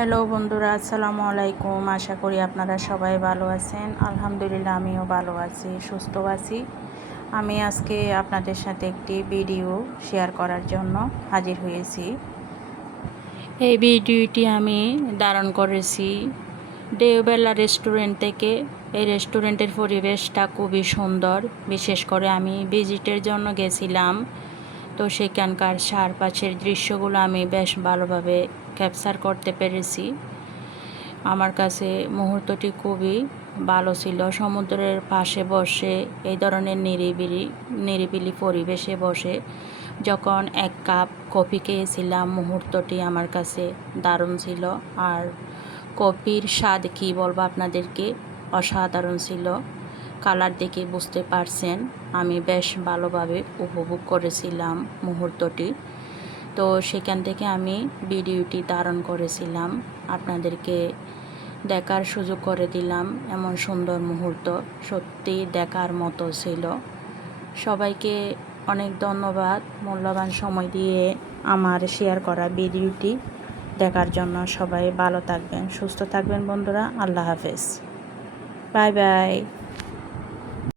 Hello বন্ধুরা, আসসালামু আলাইকুম। আশা করি আপনারা সবাই ভালো আছেন। আলহামদুলিল্লাহ আমিও ভালো আছি, সুস্থ আছি। আমি আজকে আপনাদের সাথে একটি ভিডিও শেয়ার করার জন্য হাজির হয়েছি। এই ভিডিওটি আমি ধারণ করেছি দেওবেলা রেস্টুরেন্ট থেকে। এই রেস্টুরেন্টের পরিবেশটা খুবই সুন্দর। বিশেষ করে আমি ভিজিটের জন্য গেছিলাম, তো সেখানকার চারপাশের দৃশ্যগুলো আমি বেশ ভালোভাবে ক্যাপচার করতে পেরেছি। আমার কাছে মুহূর্তটি খুবই ভালো ছিল। সমুদ্রের পাশে বসে এই ধরনের নিরিবিলি পরিবেশে বসে যখন এক কাপ কফি খেয়েছিলাম, মুহূর্তটি আমার কাছে দারুণ ছিল। আর কফির স্বাদ কী বলবো আপনাদেরকে, অসাধারণ ছিল। কালার দেখে বুঝতে পারছেন, আমি বেশ ভালোভাবে উপভোগ করেছিলাম মুহূর্তটি। তো সেখান থেকে আমি ভিডিওটি ধারণ করেছিলাম, আপনাদেরকে দেখার সুযোগ করে দিলাম। এমন সুন্দর মুহূর্ত সত্যি দেখার মতো ছিল। সবাইকে অনেক ধন্যবাদ মূল্যবান সময় দিয়ে আমার শেয়ার করা ভিডিওটি দেখার জন্য। সবাই ভালো থাকবেন, সুস্থ থাকবেন বন্ধুরা। আল্লাহ হাফেজ, বাই বাই।